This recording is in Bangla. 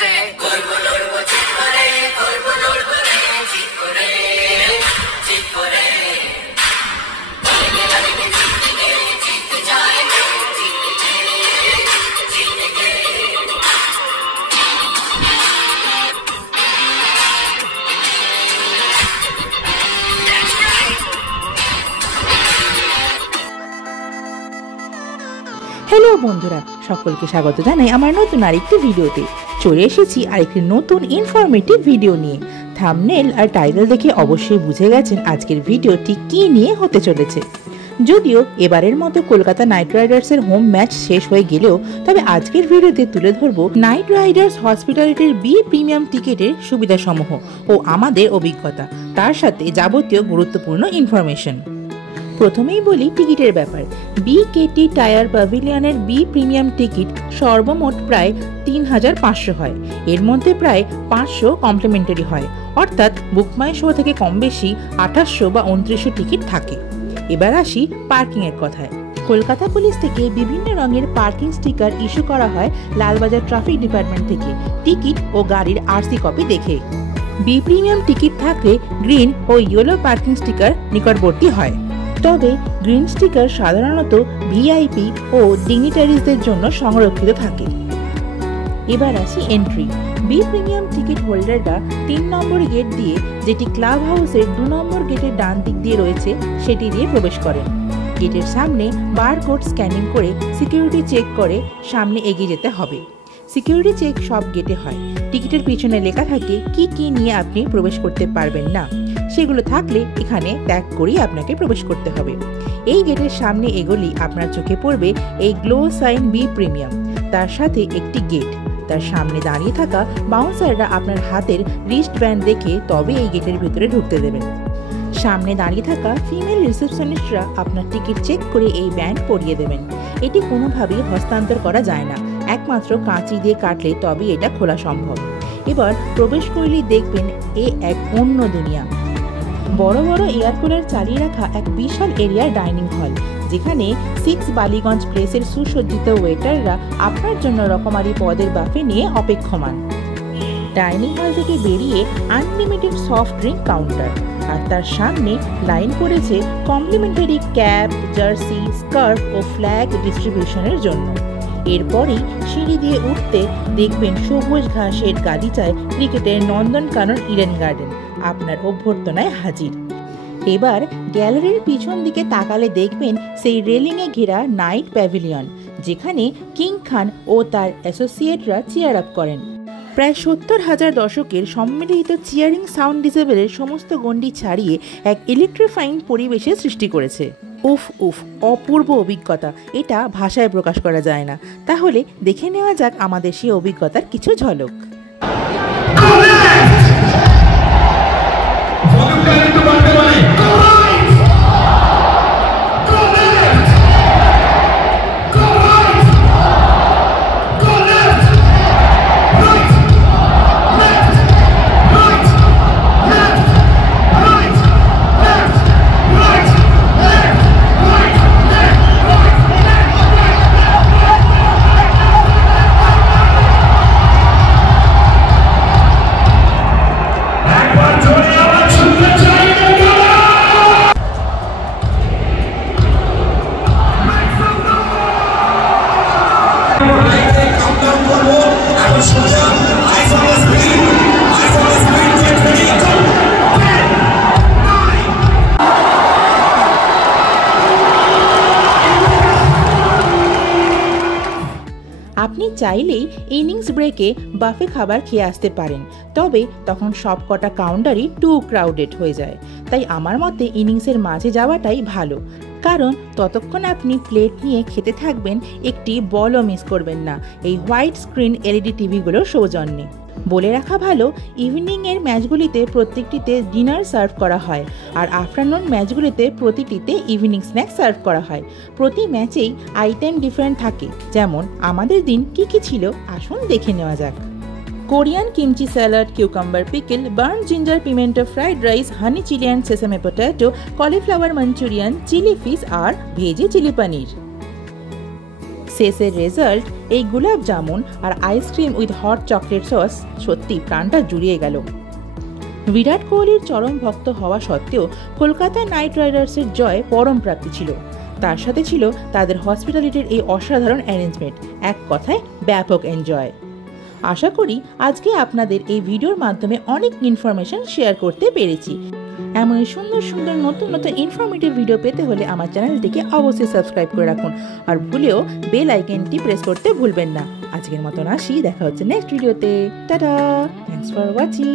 से করবো লড়বো ঠিক করে করবো লড়বো রে ঠিক করে ঠিক করে জিততে যায় হ্যালো বন্ধুরা, সকলকে স্বাগত জানাই আমার নতুন আরেকটি ভিডিওতে। চলে এসেছি আরেকটি নতুন ইনফরমেটিভ ভিডিও নিয়ে। থাম্বনেল আর টাইটেল দেখে অবশ্যই বুঝে গেছেন আজকের ভিডিওটি কী নিয়ে হতে চলেছে। যদিও এবারের মতো কলকাতা নাইট রাইডার্সের হোম ম্যাচ শেষ হয়ে গেলেও তবে আজকের ভিডিওতে তুলে ধরবো নাইট রাইডার্স হসপিটালিটির বি প্রিমিয়াম টিকিটের সুবিধাসমূহ ও আমাদের অভিজ্ঞতা, তার সাথে যাবতীয় গুরুত্বপূর্ণ ইনফরমেশন। প্রথমেই বলি টিকিটের ব্যাপার। বিকেটি টায়ার প্যাভিলিয়নের বি প্রিমিয়াম টিকিট সর্বমোট প্রায় ৩৫০০ হয়। এর মধ্যে প্রায় ৫০০ কমপ্লিমেন্টারি হয়, অর্থাৎ বুকমাই শো থেকে কম বেশি ২৮০০ বা ২৯০০ টিকিট থাকে। এবার আসি পার্কিংয়ের কথায়। কলকাতা পুলিশ থেকে বিভিন্ন রঙের পার্কিং স্টিকার ইস্যু করা হয় লালবাজার ট্রাফিক ডিপার্টমেন্ট থেকে টিকিট ও গাড়ির আরসি কপি দেখে। বি প্রিমিয়াম টিকিট থাকলে গ্রিন ও ইয়েলো পার্কিং স্টিকার নিকটবর্তী হয়। তবে গ্রিন স্টিকার সাধারণত ভিআইপি ও ডিগনিটারিজদের জন্য সংরক্ষিত থাকে। এবার আসি এন্ট্রি। বি প্রিমিয়াম টিকিট হোল্ডাররা ৩ নম্বর গেট দিয়ে, যেটি ক্লাব হাউসের ২ নম্বর গেটের ডান দিক দিয়ে রয়েছে, সেটি দিয়ে প্রবেশ করেন। গেটের সামনে বারকোড স্ক্যানিং করে সিকিউরিটি চেক করে সামনে এগিয়ে যেতে হবে। সিকিউরিটি চেক সব গেটে হয়। টিকিটের পিছনে লেখা থাকে কি কি নিয়ে আপনি প্রবেশ করতে পারবেন না, সেগুলো থাকলে এখানে ত্যাগ করেই আপনাকে প্রবেশ করতে হবে। এই গেটের সামনে এগোলেই আপনার চোখে পড়বে এই গ্লো সাইন বি প্রিমিয়াম, তার সাথে একটি গেট। তার সামনে দাঁড়িয়ে থাকা বাউন্সাররা আপনার হাতের রিস্ট ব্যান্ড দেখে তবে এই গেটের ভিতরে ঢুকতে দেবেন। সামনে দাঁড়িয়ে থাকা ফিমেল রিসেপশনিস্টরা আপনার টিকিট চেক করে এই ব্যান্ড পরিয়ে দেবেন। এটি কোনোভাবেই হস্তান্তর করা যায় না, একমাত্র কাঁচি দিয়ে কাটলে তবেই এটা খোলা সম্ভব। এবার প্রবেশ করলেই দেখবেন এক অন্য দুনিয়া। বড় বড় এয়ার কুলার চালিয়ে রাখা এক বিশাল এরিয়ার ডাইনিং হল, যেখানে 6 বালিগঞ্জ প্লেসের সুসজ্জিত ওয়েটাররা আপনার জন্য রকমারি পদের বাফে নিয়ে অপেক্ষমান। ডাইনিং হল থেকে বেরিয়ে আনলিমিটেড সফট ড্রিঙ্ক কাউন্টার, আর তার সামনে লাইন পড়েছে কমপ্লিমেন্টারি ক্যাপ, জার্সি, স্কার্ফ ও ফ্ল্যাগ ডিস্ট্রিবিউশনের জন্য। এরপরেই সিঁড়ি দিয়ে উঠতে দেখবেন সবুজ ঘাসের গালিচায় ক্রিকেটের নন্দনকানন ইডেন গার্ডেন আপনার অভ্যর্থনায় হাজির। এবার গ্যালারির পিছন দিকে তাকালে দেখবেন সেই রেলিংয়ে ঘেরা নাইট প্যাভিলিয়ন, যেখানে কিং খান ও তার অ্যাসোসিয়েটরা চিয়ার আপ করেন। প্রায় ৭০,০০০ দর্শকের সম্মিলিত চিয়ারিং সাউন্ড ডিসেবলের সমস্ত গণ্ডি ছাড়িয়ে এক ইলেকট্রিফাইং পরিবেশের সৃষ্টি করেছে। উফ উফ, অপূর্ব অভিজ্ঞতা, এটা ভাষায় প্রকাশ করা যায় না। তাহলে দেখে নেওয়া যাক আমাদের সেই অভিজ্ঞতার কিছু ঝলক। আপনি চাইলেই ইনিংস ব্রেকে বাফে খাবার খেয়ে আসতে পারেন, তবে তখন সব কটা কাউন্টারই টু ক্রাউডেড হয়ে যায়। তাই আমার মতে ইনিংসের মাঝে যাওয়াটাই ভালো, কারণ ততক্ষণ আপনি প্লেট নিয়ে খেতে থাকবেন, একটি বলও মিস করবেন না এই হোয়াইট স্ক্রিন এলইডি টিভিগুলোর সৌজন্যে। বলে রাখা ভালো, ইভিনিংয়ের ম্যাচগুলিতে প্রত্যেকটিতে ডিনার সার্ভ করা হয়, আর আফটারনুন ম্যাচগুলিতে প্রতিটিতে ইভিনিং স্ন্যাক্স সার্ভ করা হয়। প্রতি ম্যাচেই আইটেম ডিফারেন্ট থাকে, যেমন আমাদের দিন কি কি ছিল আসুন দেখে নেওয়া যাক। Korean kimchi salad, cucumber pickle, burnt ginger pimento fried rice, honey chilli and sesame potato, cauliflower manchurian, chilli fish আর ভেজে চিলি পনির। শেষের রেজাল্ট এই গোলাপ জামুন আর ice cream with hot chocolate sauce সত্যি প্রাণটা জুড়িয়ে গেল। বিরাট কোহলির চরম ভক্ত হওয়া সত্ত্বেও কলকাতা নাইট রাইডার্সের জয় পরম প্রাপ্তি ছিল। তার সাথে ছিল তাদের হসপিটালিটির এই অসাধারণ অ্যারেঞ্জমেন্ট, এক কথায় ব্যাপক এনজয়। আশা করি আজকে আপনাদের এই ভিডিওর মাধ্যমে অনেক ইনফরমেশন শেয়ার করতে পেরেছি। এমনই সুন্দর সুন্দর নতুন নতুন ইনফরমেটিভ ভিডিও পেতে হলে আমার চ্যানেলটিকে অবশ্যই সাবস্ক্রাইব করে রাখুন আর ভুলেও বেল আইকনটি প্রেস করতে ভুলবেন না। আজকের মতন আসি, দেখা হচ্ছে নেক্সট ভিডিওতে। Tata, thanks for watching.